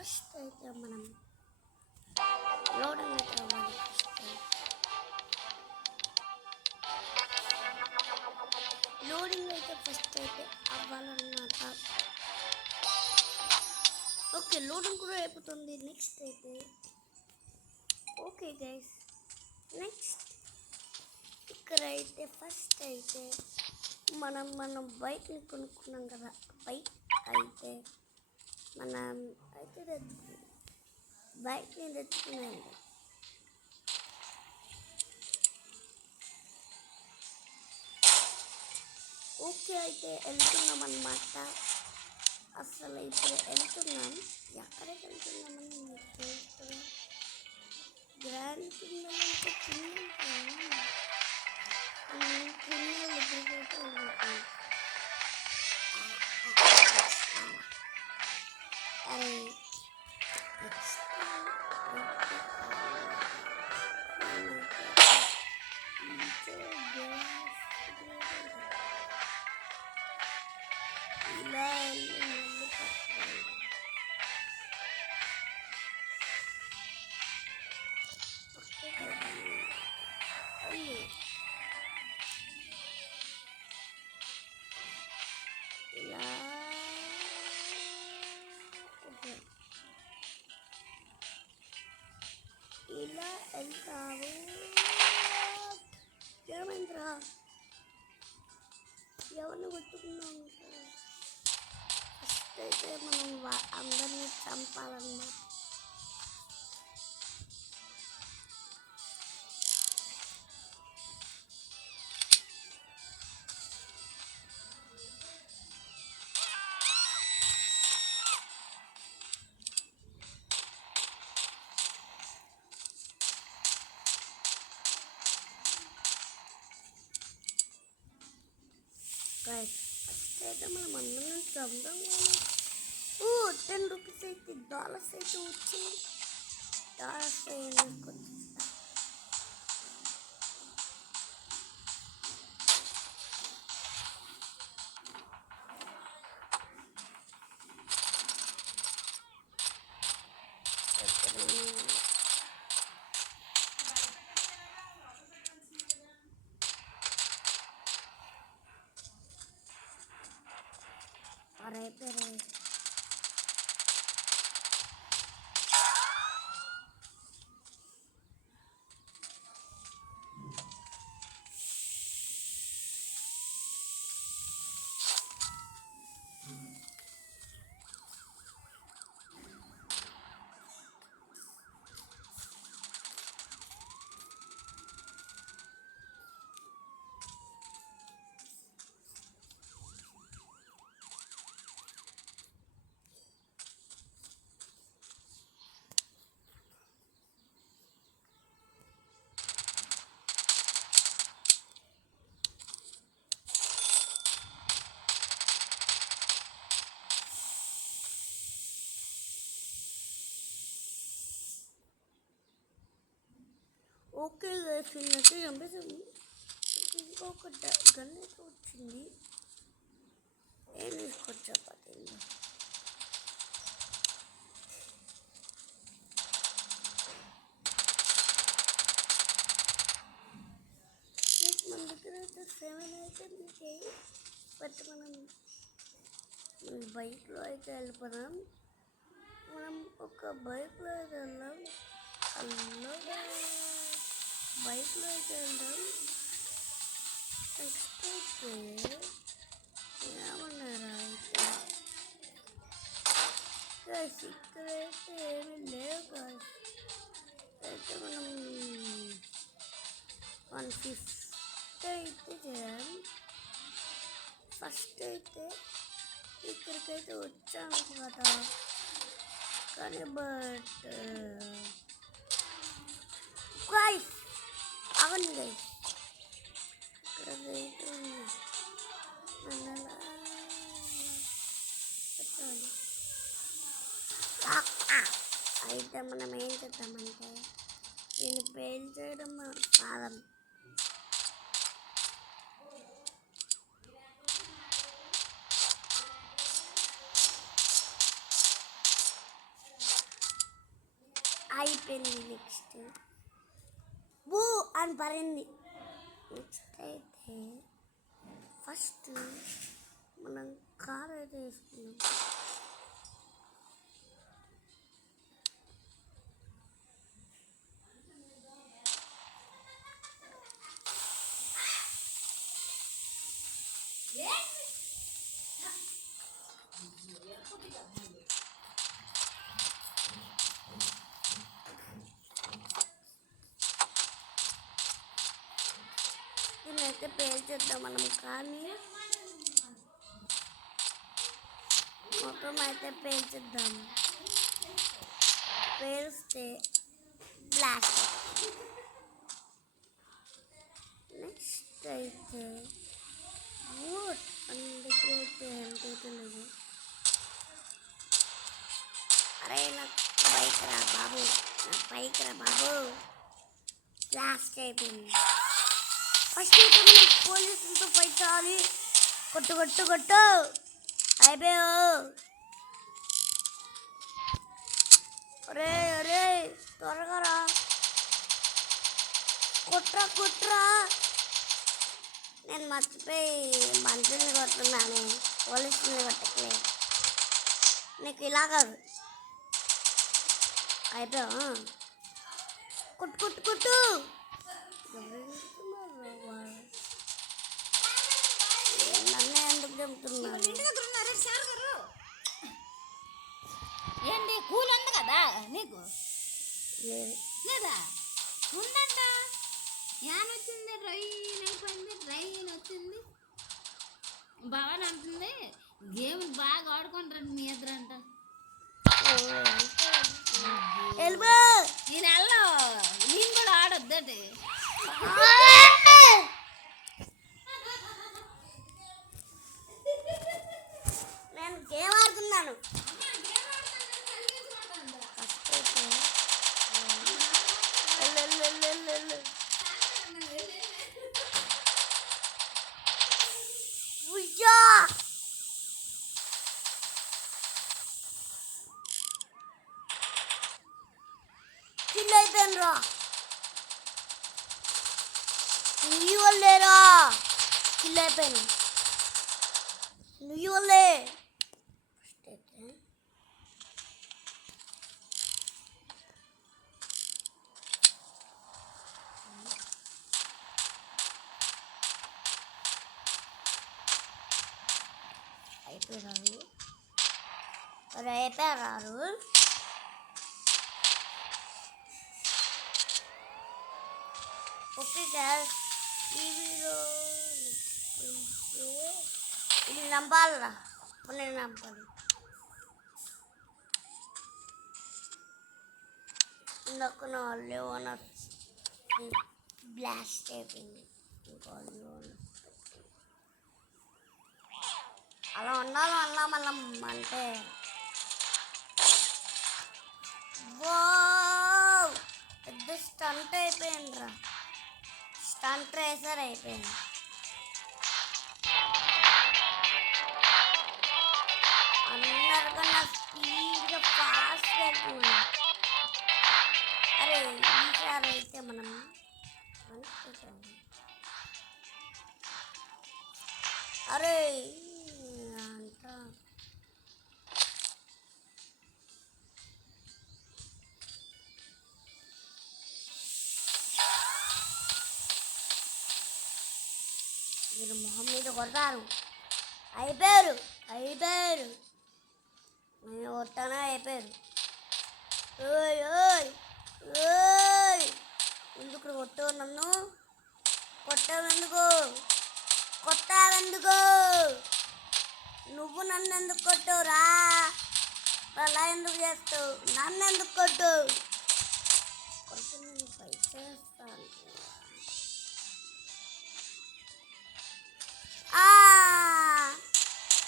First అయితే మనం loading అయితే అవ్వాలి. లోడింగ్ అయితే ఫస్ట్ అయితే అవ్వాలన్నమాట. ఓకే, లోడింగ్ కూడా అయిపోతుంది. నెక్స్ట్ అయితే ఓకే గైస్, నెక్స్ట్ ఇక్కడ అయితే ఫస్ట్ అయితే మనం బైక్ని కొనుక్కున్నాం కదా. బైక్ అయితే మనం అయితే బైక్ని తెచ్చుకున్నాం. ఓకే, అయితే వెళ్తున్నాం అన్నమాట. అసలు ఇప్పుడు వెళ్తున్నాం. ఎక్కడికి వెళ్తున్నామని మీకు తెలుస్తుందా? గ్రాండ్ కిందలంటే క్రిమినల్ దగ్గరికి అయితే వెళ్తున్నాం. ఇలా వెళ్తాము. ఏమైందిరా? ఎవరిని కొట్టుకున్నాము? ఫస్ట్ అయితే మనం అందరినీ చంపాలన్నమాట. ఫస్ట్ అయితే మనం అందరం చందాం. $10 అయితే డాలర్స్ అయితే వచ్చింది. డాలర్స్ అయిపోయారు. ఓకే గైస్, అయితే చంపేసాము. ఇంకొక గన్ అయితే వచ్చింది. ఏం తీసుకొచ్చా పట్టింది. మన దగ్గర అయితే 7 అయితే మీకు బట్ మనం బైక్లో అయితే వెళ్ళిపోదాం. మనం ఒక బైక్లో అయితే వెళ్దాం. బైక్లో అయితే వెళ్దాం. నెక్స్ట్ అయితే ఏమన్నారా అయితే ఇక్కడైతే ఏమీ లేవు కాదు. అయితే మనం 150 అయితే చేయాలి. ఫస్ట్ అయితే ఇక్కడికైతే వచ్చాను కదా, కానీ బట్ గైస్ అవ్వండి గైస్, ఇక్కడ అయితే ఉంది. అయితే మనం ఏం చేద్దామంటే దీన్ని పెయిన్ చేయడం కాలం. అయిపోయింది. నెక్స్ట్ బూ అని పడింది. నెక్స్ట్ అయితే ఫస్ట్ మనం కార్ అయితే వేసుకున్నాం. దీన్నైతే పేల్చేద్దాం మనం. కానీ మొత్తం అయితే పేల్చేద్దాం. పేలిస్తే బ్లాక్. నెక్స్ట్ అయితే వోట్ అందుకే అయితే ఎంత లేదు. అరే నాకు బైక్ రా బాబు, నాకు బైక్ రా బాబు. బ్లాస్ట్ అయిపోయింది. ఫస్ట్ అయితే మనం పోలీసులతో ఫైట్ చేయాలి. కొట్టు కొట్టు కొట్టు అయిపోయావు. అరే అరే త్వరగా రా, కుట్రా కుట్రా. నేను మర్చిపోయి మనుషుల్ని కొడుతున్నాను, పోలీసుల్ని కొట్టట్లేదు. నీకు ఇలా కాదు. అయిపోయావు. కుట్టు కుట్టు కుట్టు. నన్ను ఎందుకు చెబుతున్నారు? ఏంటి కూల్ ఉంది కదా నీకు? లేదా ఉందంట. యాన్ వచ్చింది, రైన్ అయిపోయింది, రైన్ వచ్చింది. భవన్ అంటుంది గేమ్ బాగా ఆడుకుంటారండి మీ ఇద్దరంట. ఈ నెలలో నేను కూడా ఆడొద్దండి. నేను గేమ్ ఆడుతున్నాను. కిల్ అయిపోయాను రా. నీ వల్లేరా కిల్ అయిపోయాను. నీ వల్లే. అయిపోయారు. అయిపోయారు. ఓకే గ్యాస్, ఈ వీడియో ఇది నంపాలరా. నేను నంపాలి. ఇందాక నా వాళ్ళే బ్లాస్ట్ అయిపోయింది. అలా ఉండాలి అలా మనం అంటే. పెద్ద స్టంట్ అయిపోయింది రా. స్టంట్ రేసర్ అయిపోయింది. అందరికన్నా స్పీడ్గా ఫాస్ట్గా వెళ్తున్నాం. అరే ఈసారి అయితే మనం అరే అంట మీరు మొహం మీద కొడతాను. అయిపోయారు. నేను కొట్టానా? అయిపోయారు. ఓయ్ ఓయ్ ఓయ్, ఎందుకు కొట్టావు నన్ను? కొట్టావెందుకు? నువ్వు నన్ను ఎందుకు కొట్టావురా? అలా ఎందుకు చేస్తావు? నన్ను ఎందుకు కొట్టావు? కొట్టు, నేను ఫైట్ చేస్తాను.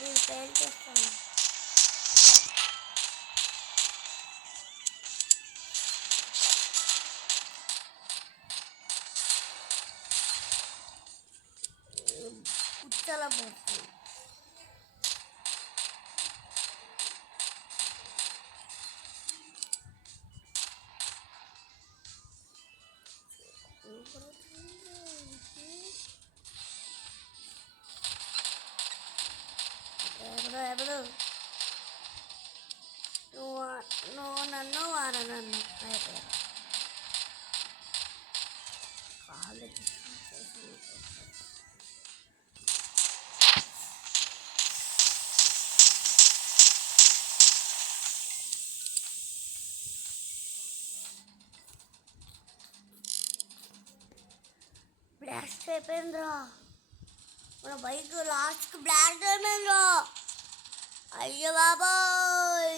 నేను ఫైట్ చేస్తాను. చాలా బాగుంది. ఎవడు నువ్వు నన్ను వాడు నన్ను అయిపోయారు కాలేజ్ బ్లాస్ట్ అయిపోయిందిరా మన బైక్ లాస్ట్కి బ్లాస్ట్ అయిపోయిందిరా అయ్యో బాబోయ్